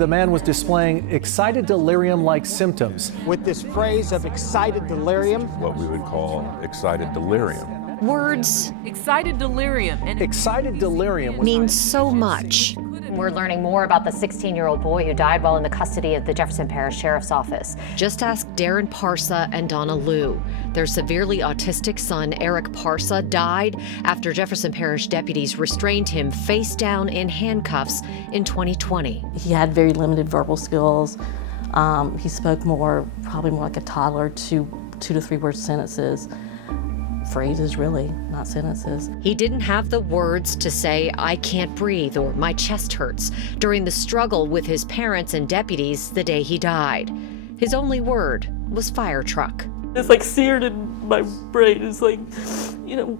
the man was displaying excited delirium-like symptoms. With this phrase of excited delirium, what we would call excited delirium. Words excited delirium and excited delirium means so much. We're learning more about the 16-year-old boy who died while in the custody of the Jefferson Parish Sheriff's Office. Just ask Darren Parsa and Donna Liu. Their severely autistic son, Eric Parsa, died after Jefferson Parish deputies restrained him face down in handcuffs in 2020. He had very limited verbal skills. He spoke probably more like a toddler, two to three word sentences. Phrases, really, not sentences. He didn't have the words to say, "I can't breathe" or "my chest hurts" during the struggle with his parents and deputies the day he died. His only word was fire truck. It's like seared in my brain. It's like, you know.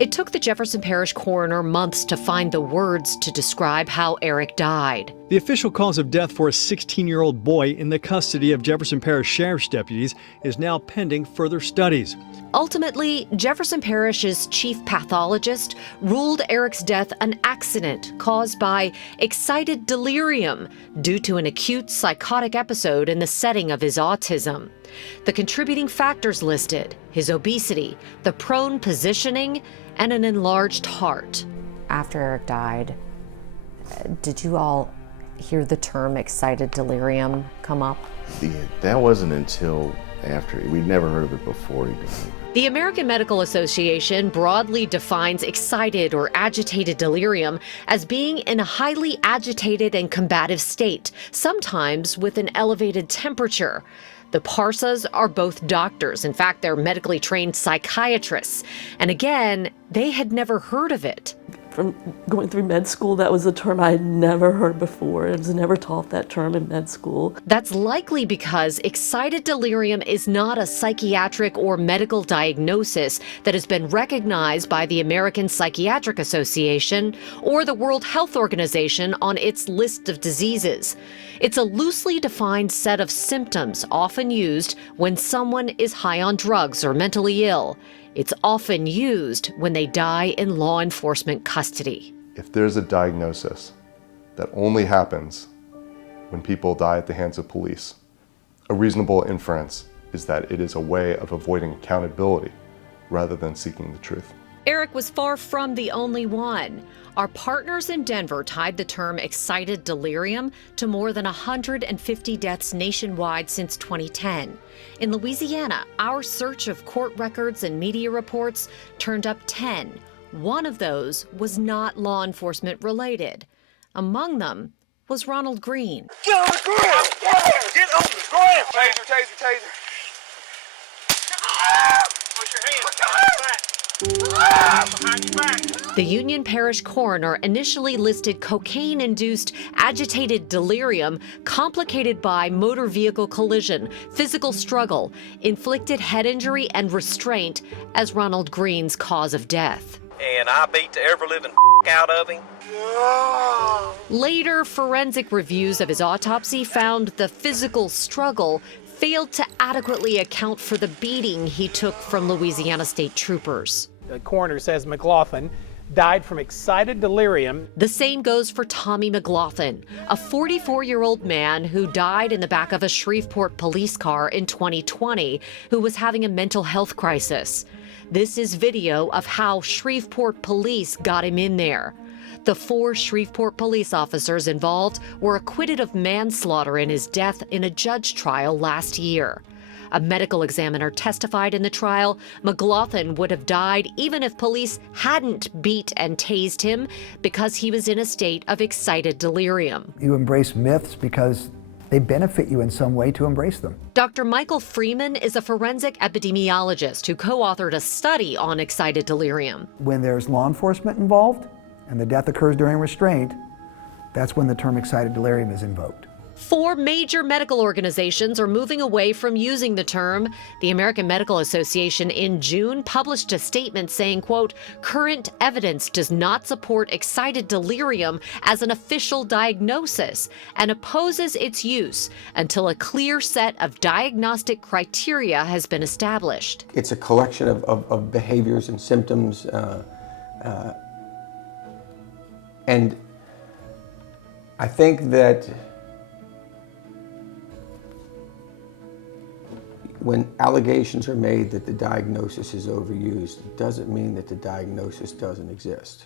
It took the Jefferson Parish coroner months to find the words to describe how Eric died. The official cause of death for a 16-year-old boy in the custody of Jefferson Parish Sheriff's deputies is now pending further studies. Ultimately, Jefferson Parish's chief pathologist ruled Eric's death an accident caused by excited delirium due to an acute psychotic episode in the setting of his autism. The contributing factors listed: his obesity, the prone positioning, and an enlarged heart. After Eric died, did you all hear the term excited delirium come up? That wasn't until after. We'd never heard of it before he died. The American Medical Association broadly defines excited or agitated delirium as being in a highly agitated and combative state, sometimes with an elevated temperature. The Parsas are both doctors. In fact, they're medically trained psychiatrists. And again, they had never heard of it. From going through med school, that was a term I had never heard before. I was never taught that term in med school. That's likely because excited delirium is not a psychiatric or medical diagnosis that has been recognized by the American Psychiatric Association or the World Health Organization on its list of diseases. It's a loosely defined set of symptoms often used when someone is high on drugs or mentally ill. It's often used when they die in law enforcement custody. If there's a diagnosis that only happens when people die at the hands of police, a reasonable inference is that it is a way of avoiding accountability rather than seeking the truth. Eric was far from the only one. Our partners in Denver tied the term excited delirium to more than 150 deaths nationwide since 2010. In Louisiana, our search of court records and media reports turned up 10. One of those was not law enforcement related. Among them was Ronald Green. Get on the ground! Get on the ground! Taser, taser, taser. Push your hands behind your back. Behind your back. The Union Parish coroner initially listed cocaine-induced agitated delirium complicated by motor vehicle collision, physical struggle, inflicted head injury, and restraint as Ronald Green's cause of death. And I beat the ever-living out of him. Later, forensic reviews of his autopsy found the physical struggle failed to adequately account for the beating he took from Louisiana state troopers. the coroner says McLaughlin died from excited delirium. The same goes for Tommy McLaughlin, a 44-year-old man who died in the back of a Shreveport police car in 2020 who was having a mental health crisis. This is video of how Shreveport police got him in there. The 4 Shreveport police officers involved were acquitted of manslaughter in his death in a judge trial last year. A medical examiner testified in the trial McLaughlin would have died even if police hadn't beat and tased him because he was in a state of excited delirium. You embrace myths because they benefit you in some way to embrace them. Dr. Michael Freeman is a forensic epidemiologist who co-authored a study on excited delirium. When there's law enforcement involved and the death occurs during restraint, that's when the term excited delirium is invoked. 4 major medical organizations are moving away from using the term. The American Medical Association in June published a statement saying, quote, current evidence does not support excited delirium as an official diagnosis and opposes its use until a clear set of diagnostic criteria has been established. It's a collection of behaviors and symptoms and I think that when allegations are made that the diagnosis is overused, it doesn't mean that the diagnosis doesn't exist.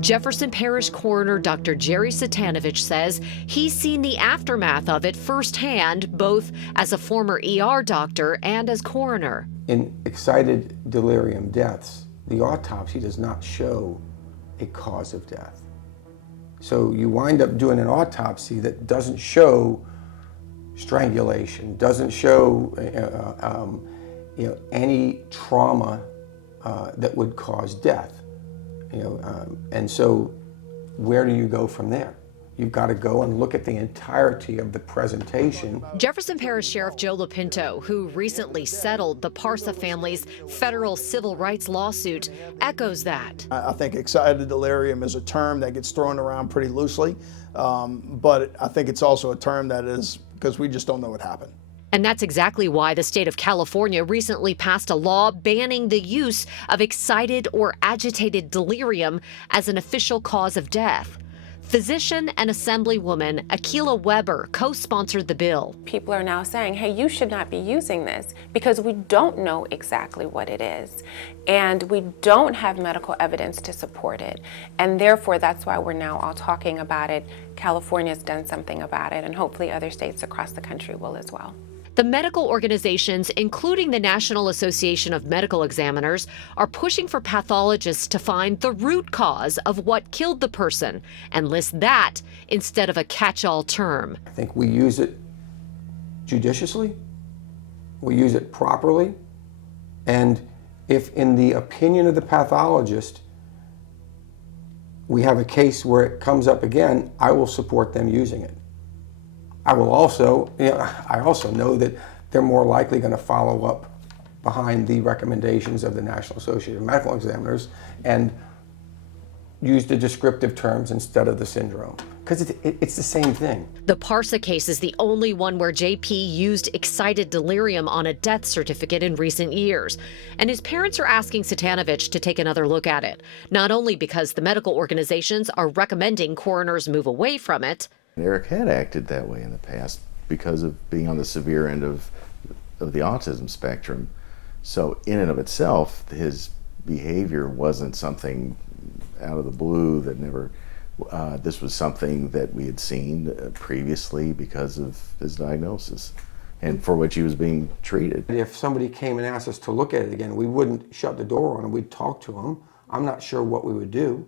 Jefferson Parish Coroner Dr. Jerry Satanovich says he's seen the aftermath of it firsthand, both as a former ER doctor and as coroner. In excited delirium deaths, the autopsy does not show a cause of death. So you wind up doing an autopsy that doesn't show strangulation, doesn't show any trauma that would cause death. And so where do you go from there? You've got to go and look at the entirety of the presentation. Jefferson Parish Sheriff Joe Lopinto, who recently settled the Parsa family's federal civil rights lawsuit, echoes that. I think excited delirium is a term that gets thrown around pretty loosely, but I think it's also a term that is because we just don't know what happened. And that's exactly why the state of California recently passed a law banning the use of excited or agitated delirium as an official cause of death. Physician and Assemblywoman Akila Weber co-sponsored the bill. People are now saying, hey, you should not be using this because we don't know exactly what it is. And we don't have medical evidence to support it. And therefore, that's why we're now all talking about it. California's done something about it, and hopefully other states across the country will as well. The medical organizations, including the National Association of Medical Examiners, are pushing for pathologists to find the root cause of what killed the person and list that instead of a catch-all term. I think we use it judiciously, we use it properly, and if in the opinion of the pathologist we have a case where it comes up again, I will support them using it. I will also, I also know that they're more likely going to follow up behind the recommendations of the National Association of Medical Examiners and use the descriptive terms instead of the syndrome, because it's the same thing. The Parsa case is the only one where JP used excited delirium on a death certificate in recent years, and his parents are asking Satanovich to take another look at it, not only because the medical organizations are recommending coroners move away from it. Eric had acted that way in the past because of being on the severe end of the autism spectrum. So in and of itself, his behavior wasn't something out of the blue that never, this was something that we had seen previously because of his diagnosis and for which he was being treated. If somebody came and asked us to look at it again, we wouldn't shut the door on him, we'd talk to him. I'm not sure what we would do.